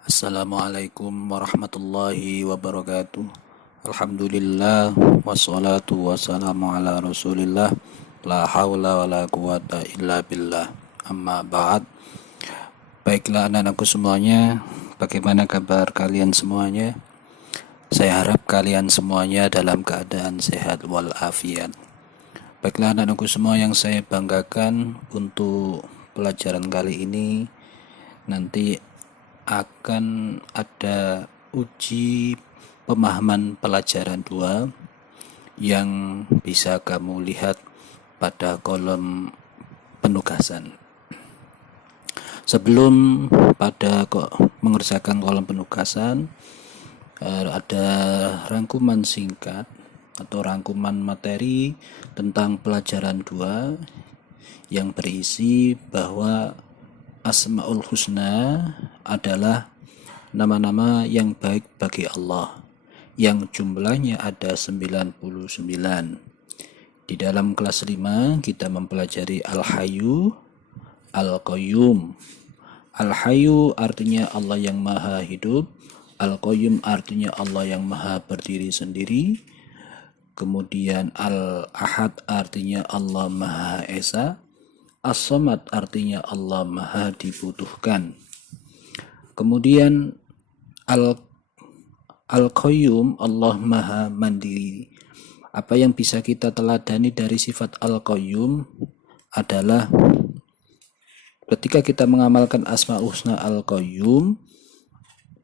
Assalamualaikum warahmatullahi wabarakatuh. Alhamdulillah wassalatu wassalamu ala rasulillah. La hawla wa la quwata illa billah. Amma ba'd. Baiklah anak-anakku semuanya, bagaimana kabar kalian semuanya? Saya harap kalian semuanya dalam keadaan sehat walafiat. Baiklah anak-anakku semua yang saya banggakan, untuk pelajaran kali ini nanti akan ada uji pemahaman pelajaran 2 yang bisa kamu lihat pada kolom penugasan. Sebelum pada mengerjakan kolom penugasan, ada rangkuman singkat atau rangkuman materi tentang pelajaran 2 yang berisi bahwa Asmaul Husna adalah nama-nama yang baik bagi Allah yang jumlahnya ada 99. Di dalam kelas 5 kita mempelajari Al-Hayyu, Al-Qayyum. Al-Hayyu artinya Allah yang maha hidup, Al-Qayyum artinya Allah yang maha berdiri sendiri, kemudian Al-Ahad artinya Allah maha esa, As-Samad artinya Allah maha dibutuhkan. Kemudian Al-Qayyum Allah maha mandiri. Apa yang bisa kita teladani dari sifat Al-Qayyum adalah ketika kita mengamalkan Asmaul Husna Al-Qayyum,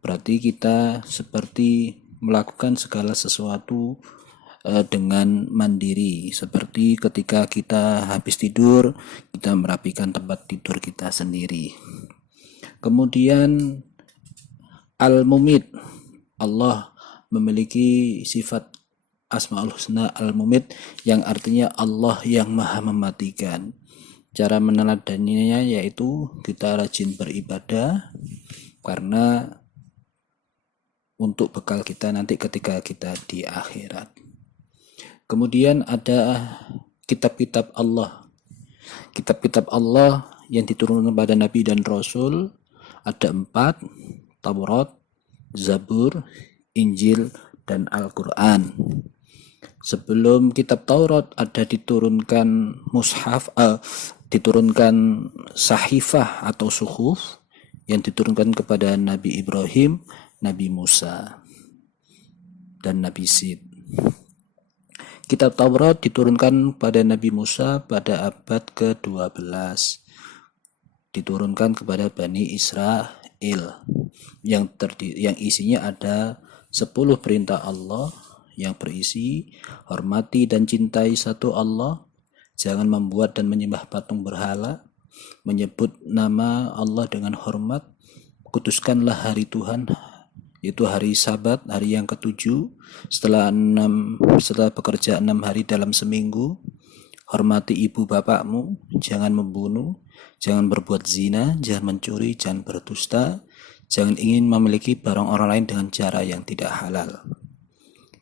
berarti kita seperti melakukan segala sesuatu dengan mandiri, seperti ketika kita habis tidur, kita merapikan tempat tidur kita sendiri. Kemudian Al-Mumit, Allah memiliki sifat Asmaul Husna Al-Mumit yang artinya Allah yang maha mematikan. Cara meneladaninya yaitu kita rajin beribadah, karena untuk bekal kita nanti ketika kita di akhirat. Kemudian ada kitab-kitab Allah. Kitab-kitab Allah yang diturunkan kepada Nabi dan Rasul ada 4, Taurat, Zabur, Injil, dan Al-Quran. Sebelum kitab Taurat ada diturunkan mushaf, diturunkan sahifah atau suhuf yang diturunkan kepada Nabi Ibrahim, Nabi Musa, dan Nabi Sid. Kitab Taurat diturunkan pada Nabi Musa pada abad ke-12. Diturunkan kepada Bani Israel yang isinya ada 10 perintah Allah yang berisi hormati dan cintai satu Allah, jangan membuat dan menyembah patung berhala, menyebut nama Allah dengan hormat, kuduskanlah hari Tuhan, yaitu hari Sabat, hari yang ke-7 setelah bekerja 6 hari dalam seminggu. Hormati ibu bapakmu, jangan membunuh, jangan berbuat zina, jangan mencuri, jangan berdusta, jangan ingin memiliki barang orang lain dengan cara yang tidak halal.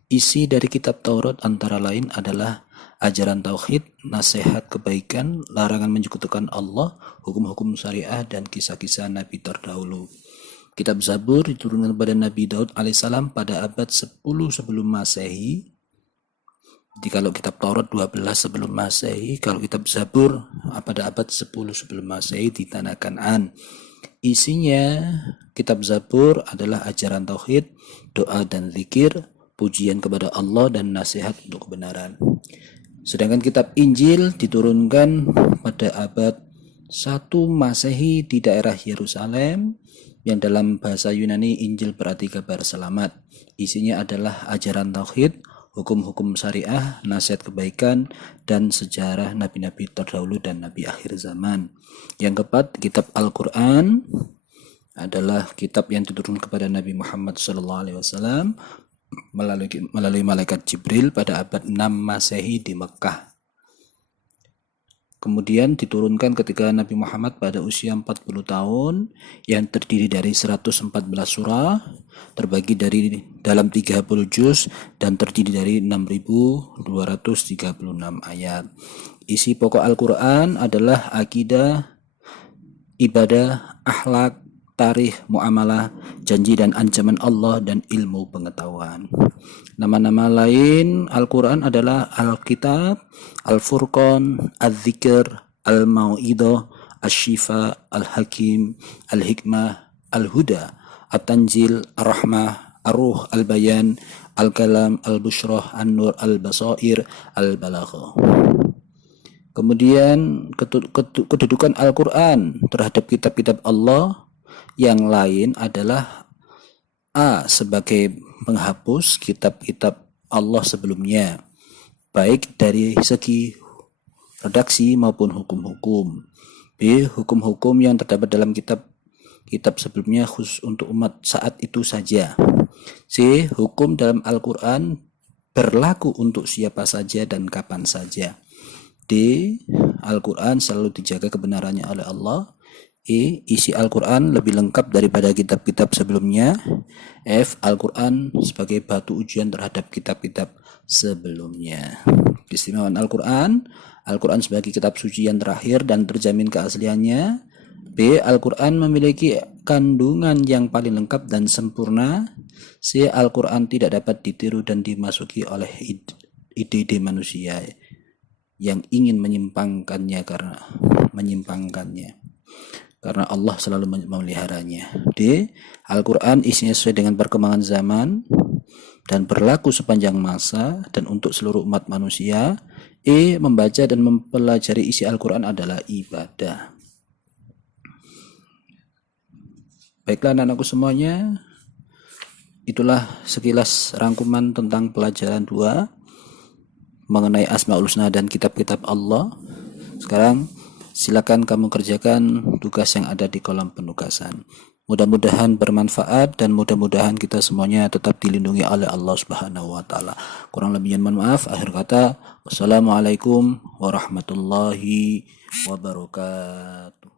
Isi dari kitab Taurat antara lain adalah ajaran tauhid, nasihat kebaikan, larangan menyekutukan Allah, hukum-hukum syariah, dan kisah-kisah Nabi terdahulu. Kitab Zabur diturunkan kepada Nabi Daud alaihissalam pada abad 10 sebelum Masehi. Jadi kalau kitab Taurat 12 sebelum Masehi, kalau kitab Zabur pada abad 10 sebelum Masehi di tanah Kan'an. Isinya kitab Zabur adalah ajaran tauhid, doa dan zikir, pujian kepada Allah, dan nasihat untuk kebenaran. Sedangkan kitab Injil diturunkan pada abad 1 Masehi di daerah Yerusalem, yang dalam bahasa Yunani Injil berarti kabar selamat. Isinya adalah ajaran tauhid, hukum-hukum syariah, nasihat kebaikan, dan sejarah nabi-nabi terdahulu dan nabi akhir zaman. Yang keempat, kitab Al-Quran adalah kitab yang diturunkan kepada Nabi Muhammad SAW melalui malaikat Jibril pada abad 6 Masehi di Mekah. Kemudian diturunkan ketika Nabi Muhammad pada usia 40 tahun, yang terdiri dari 114 surah, terbagi dalam 30 juz, dan terdiri dari 6.236 ayat. Isi pokok Al-Quran adalah akidah, ibadah, akhlak, tarikh, muamalah, janji dan ancaman Allah, dan ilmu pengetahuan. Nama-nama lain Al-Quran adalah Al-Kitab, Al-Furqan, Al-Dzikr, Al-Mau'idah, Al-Shifa, Al-Hakim, Al-Hikmah, Al-Huda, At-Tanjil, Ar-Rahmah, Ar-Ruh, Al-Bayan, Al-Kalam, Al-Bushrah, An-Nur, Al-Basair, Al-Balaghah. Kemudian kedudukan Al-Quran terhadap kitab-kitab Allah yang lain adalah A. Sebagai menghapus kitab-kitab Allah sebelumnya, baik dari segi redaksi maupun hukum-hukum. B. Hukum-hukum yang terdapat dalam kitab sebelumnya khusus untuk umat saat itu saja. C. Hukum dalam Al-Quran berlaku untuk siapa saja dan kapan saja. D. Al-Quran selalu dijaga kebenarannya oleh Allah. E. Isi Al-Quran lebih lengkap daripada kitab-kitab sebelumnya. F. Al-Quran sebagai batu ujian terhadap kitab-kitab sebelumnya. Keistimewaan Al-Quran. Al-Quran sebagai kitab suci yang terakhir dan terjamin keasliannya. B. Al-Quran memiliki kandungan yang paling lengkap dan sempurna. C. Al-Quran tidak dapat ditiru dan dimasuki oleh ide-ide manusia yang ingin menyimpangkannya karena Allah selalu memeliharanya. D. Al-Quran isinya sesuai dengan perkembangan zaman dan berlaku sepanjang masa dan untuk seluruh umat manusia. E. Membaca dan mempelajari isi Al-Quran adalah ibadah. Baiklah anak-anakku semuanya, itulah sekilas rangkuman tentang pelajaran 2 mengenai Asmaul Husna dan kitab-kitab Allah. Sekarang silakan kamu kerjakan tugas yang ada di kolom penugasan. Mudah-mudahan bermanfaat dan mudah-mudahan kita semuanya tetap dilindungi oleh Allah Subhanahu wa taala. Kurang lebihnya mohon maaf. Akhir kata, wassalamualaikum warahmatullahi wabarakatuh.